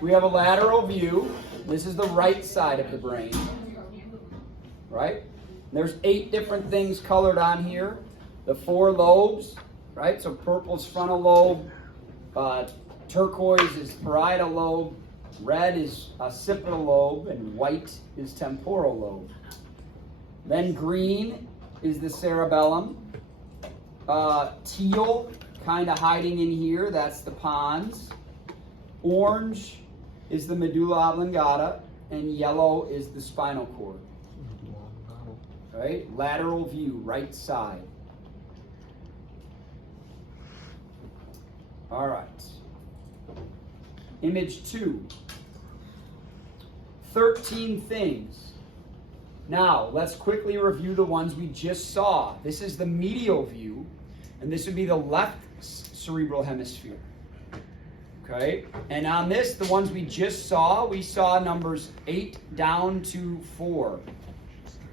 We have a lateral view. This is the right side of the brain, right? There's 8 different things colored on here. The 4 lobes, right? So purple is frontal lobe, turquoise is parietal lobe, red is occipital lobe, and white is temporal lobe. Then green is the cerebellum. Teal, kind of hiding in here, that's the pons. Orange is the medulla oblongata, and yellow is the spinal cord. Right? Lateral view, right side. All right. Image 2. 13 things. Now, let's quickly review the ones we just saw. This is the medial view, and this would be the left cerebral hemisphere. Okay? And on this, the ones we just saw, we saw numbers 8 down to 4.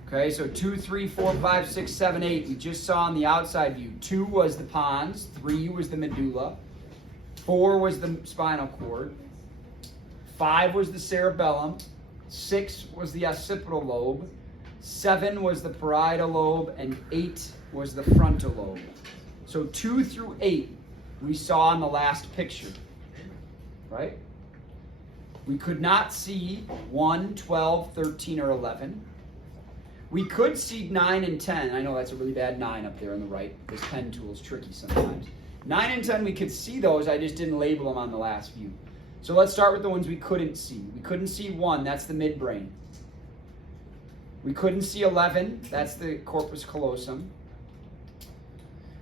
Okay, so 2, 3, 4, 5, 6, 7, 8. We just saw on the outside view. 2 was the pons, 3 was the medulla, 4 was the spinal cord, 5 was the cerebellum, 6 was the occipital lobe, 7 was the parietal lobe, and 8 was the frontal lobe. So 2 through 8 we saw in the last picture, right? We could not see 1, 12, 13, or 11. We could see 9 and 10. I know that's a really bad 9 up there on the right. This pen tool is tricky sometimes. 9 and 10, we could see those. I just didn't label them on the last view. So let's start with the ones we couldn't see. We couldn't see 1. That's the midbrain. We couldn't see 11. That's the corpus callosum.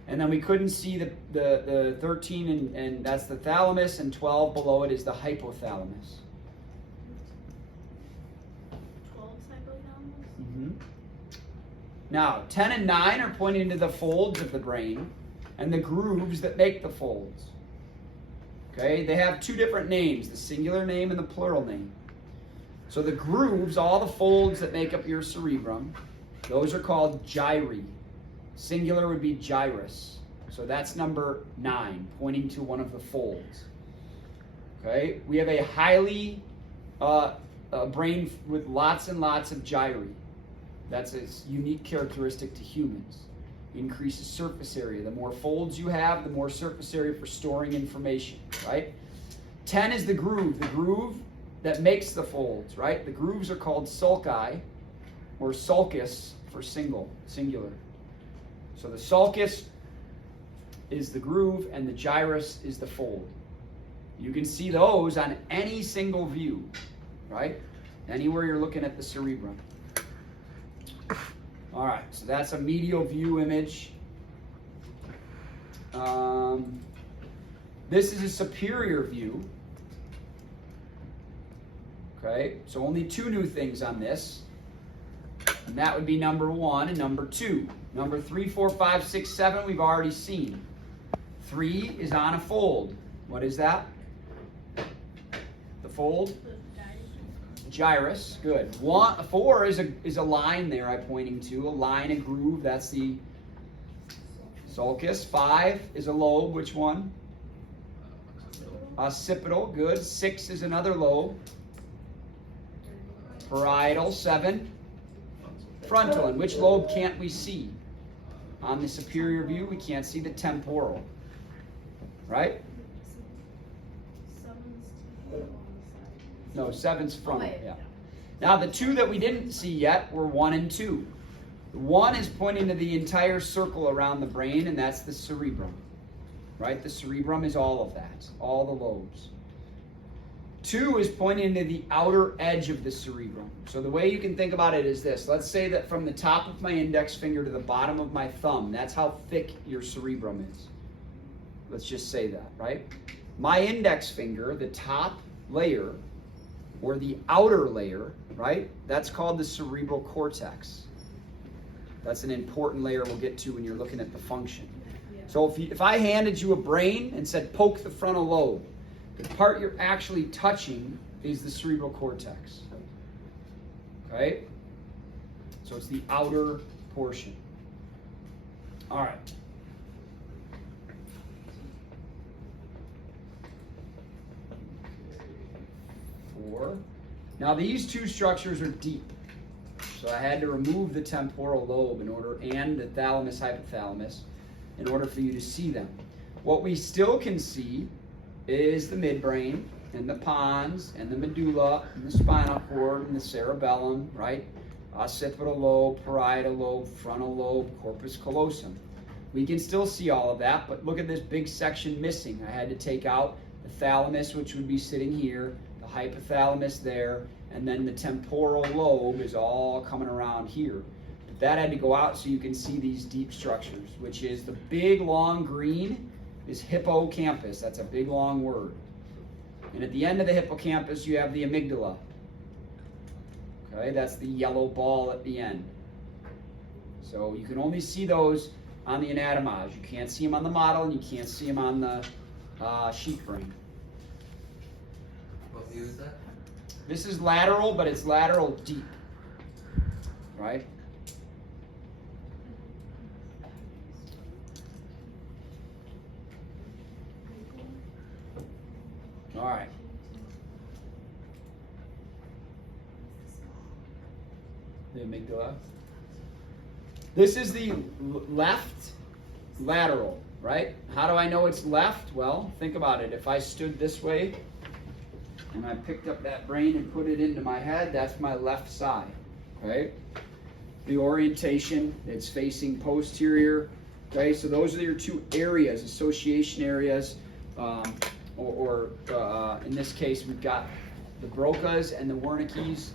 And then we couldn't see the 13, and that's the thalamus, and 12 below it is the hypothalamus. 12's hypothalamus? Mm-hmm. Now, 10 and 9 are pointing to the folds of the brain and the grooves that make the folds. Okay, they have 2 different names, the singular name and the plural name. So the grooves, all the folds that make up your cerebrum, those are called gyri. Singular would be gyrus. So that's number 9, pointing to one of the folds. Okay, we have a highly brain with lots and lots of gyri. That's a unique characteristic to humans. It increases surface area. The more folds you have, the more surface area for storing information, right? 10 is the groove that makes the folds, right? The grooves are called sulci, or sulcus for singular. So the sulcus is the groove, and the gyrus is the fold. You can see those on any single view, right? Anywhere you're looking at the cerebrum. All right, so that's a medial view image. This is a superior view. Okay, so only 2 new things on this. And that would be number 1 and number 2. Number 3, 4, 5, 6, 7 we've already seen. 3 is on a fold. What is that? The fold? Gyrus. Good. 4 is a line there I'm pointing to. A line, a groove. That's the sulcus. 5 is a lobe. Which one? Occipital. Good. 6 is another lobe. Parietal. 7. Frontal. And which lobe can't we see? On the superior view, we can't see the temporal. Right? No, 7's frontal. Yeah. Now the 2 that we didn't see yet were 1 and 2. 1 is pointing to the entire circle around the brain, and that's the cerebrum. Right? The cerebrum is all of that, all the lobes. 2 is pointing to the outer edge of the cerebrum. So the way you can think about it is this. Let's say that from the top of my index finger to the bottom of my thumb, that's how thick your cerebrum is. Let's just say that, right? My index finger, the top layer, or the outer layer, right? That's called the cerebral cortex. That's an important layer we'll get to when you're looking at the function. So if I handed you a brain and said poke the frontal lobe, the part you're actually touching is the cerebral cortex. Okay? So it's the outer portion. All right. 4. Now these two structures are deep. So I had to remove the temporal lobe and the thalamus hypothalamus in order for you to see them. What we still can see is the midbrain and the pons and the medulla and the spinal cord and the cerebellum, right? Occipital lobe, parietal lobe, frontal lobe, corpus callosum. We can still see all of that, but look at this big section missing. I had to take out the thalamus, which would be sitting here, the hypothalamus there, and then the temporal lobe is all coming around here. But that had to go out so you can see these deep structures, which is the big long green is hippocampus. That's a big long word. And at the end of the hippocampus, you have the amygdala. Okay, that's the yellow ball at the end. So you can only see those on the anatomage. You can't see them on the model, and you can't see them on the sheep brain. What view is that? This is lateral, but it's lateral deep, right? All right. The amygdala. This is the left lateral, right? How do I know it's left? Well, think about it. If I stood this way and I picked up that brain and put it into my head, that's my left side, okay? The orientation, it's facing posterior, okay? So those are your two areas, association areas, in this case, we've got the Broca's and the Wernicke's.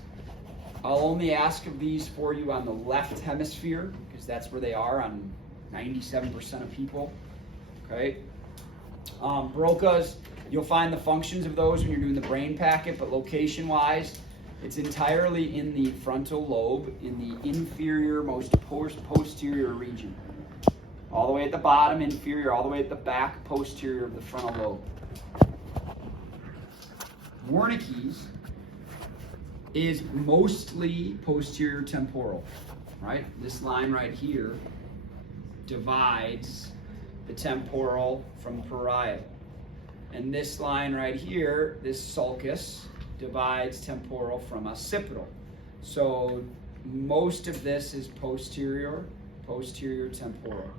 I'll only ask of these for you on the left hemisphere, because that's where they are on 97% of people, okay? Broca's, you'll find the functions of those when you're doing the brain packet, but location-wise, it's entirely in the frontal lobe, in the inferior, most posterior region. All the way at the bottom, inferior, all the way at the back, posterior of the frontal lobe. Wernicke's is mostly posterior temporal, right? This line right here divides the temporal from parietal. And this line right here, this sulcus, divides temporal from occipital. So most of this is posterior temporal.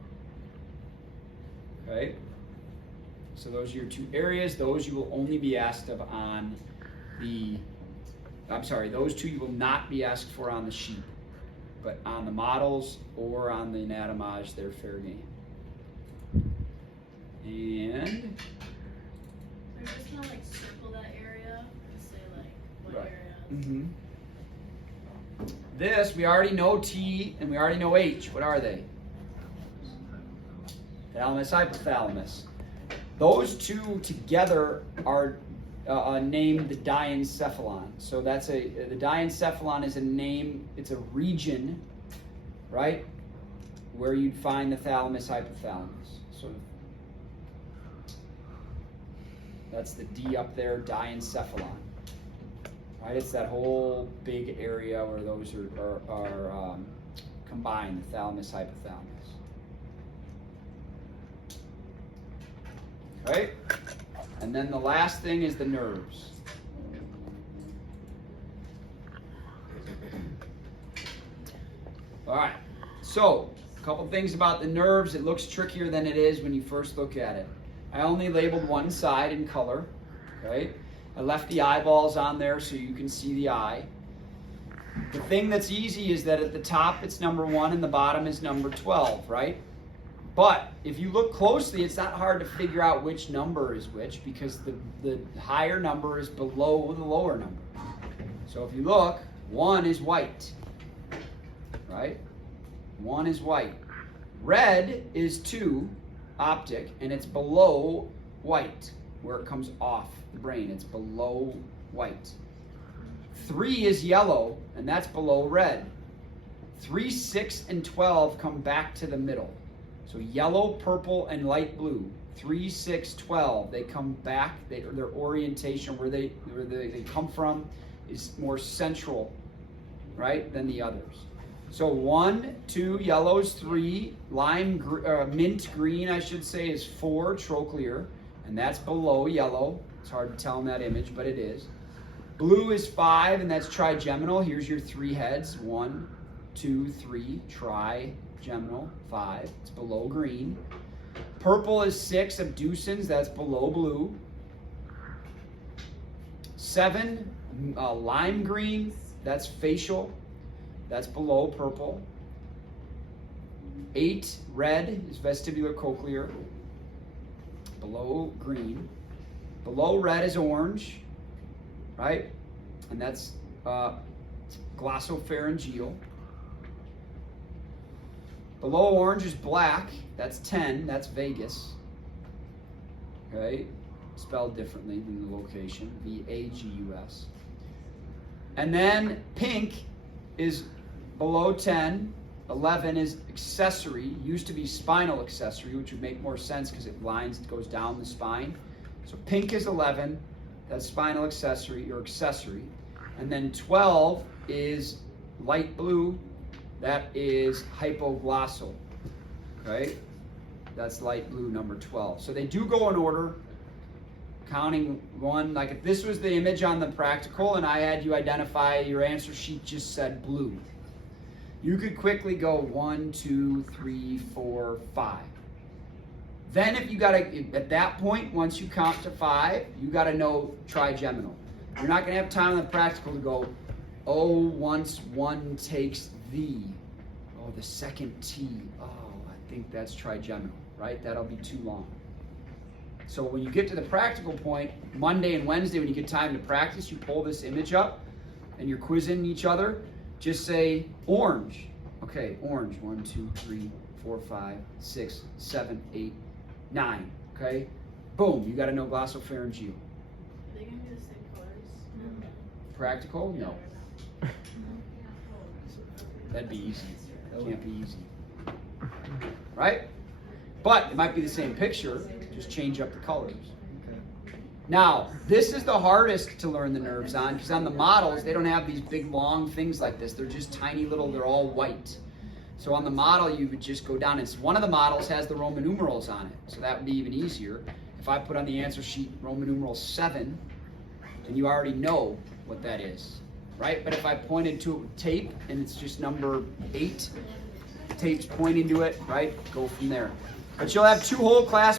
Okay? So those are your two areas. Those you will only be asked of on the, those two you will not be asked for on the sheet. But on the models or on the anatomage, they're fair game. And We're just gonna like circle that area and say like what Right. area. This, we already know T and we already know H. What are they? Thalamus, hypothalamus. Those two together are named the diencephalon. So that's the diencephalon is a name, it's a region, right, where you'd find the thalamus, hypothalamus. So that's the D up there, diencephalon. Right, it's that whole big area where those are combined, the thalamus, hypothalamus. Right? And then the last thing is the nerves. All right, so a couple things about the nerves. It looks trickier than it is when you first look at it. I only labeled one side in color, okay? I left the eyeballs on there so you can see the eye. The thing that's easy is that at the top it's number 1 and the bottom is number 12, right? But if you look closely, it's not hard to figure out which number is which because the higher number is below the lower number. So if you look, 1 is white, right? 1 is white. Red is 2, optic, and it's below white, where it comes off the brain. It's below white. 3 is yellow, and that's below red. 3, 6, and 12 come back to the middle. So yellow, purple, and light blue. 3, 6, 12. They come back. Their orientation, where they come from, is more central, right, than the others. So 1, 2, yellows, 3, mint green, I should say, is 4, trochlear, and that's below yellow. It's hard to tell in that image, but it is. Blue is 5, and that's trigeminal. Here's your 3 heads. 1, 2, 3. Trigeminal. 5. It's below green. Purple is 6, abducens. That's below blue. 7, lime green. That's facial. That's below purple. 8, red is vestibular cochlear. Below green. Below red is orange, right? And that's glossopharyngeal. Below orange is black. That's 10. That's vagus. Okay? Spelled differently than the location. V-A-G-U-S. And then pink is below 10. 11 is accessory. Used to be spinal accessory, which would make more sense because it goes down the spine. So pink is 11. That's spinal accessory or accessory. And then 12 is light blue. That is hypoglossal. Okay? That's light blue, number 12. So they do go in order, counting one. Like if this was the image on the practical and I had you identify, your answer sheet just said blue. You could quickly go 1, 2, 3, 4, 5. Then if you at that point, once you count to 5, you gotta know trigeminal. You're not gonna have time on the practical to go, oh, once one takes the, oh, the second T, oh, I think that's trigeminal, right? That'll be too long. So when you get to the practical point, Monday and Wednesday, when you get time to practice, you pull this image up and you're quizzing each other. Just say orange. Okay, orange. 1, 2, 3, 4, 5, 6, 7, 8, 9. Okay? Boom, you got to know glossopharyngeal. Are they gonna be the same colors? Practical? No. That'd be easy. Can't be easy. Right? But it might be the same picture, just change up the colors. Now, this is the hardest to learn the nerves on because on the models, they don't have these big long things like this. They're just tiny little, they're all white. So on the model, you would just go down. One of the models has the Roman numerals on it, so that would be even easier. If I put on the answer sheet Roman numeral 7, then you already know what that is, right? But if I pointed to tape and it's just number 8, tape's pointing to it, right? Go from there. But you'll have 2 whole class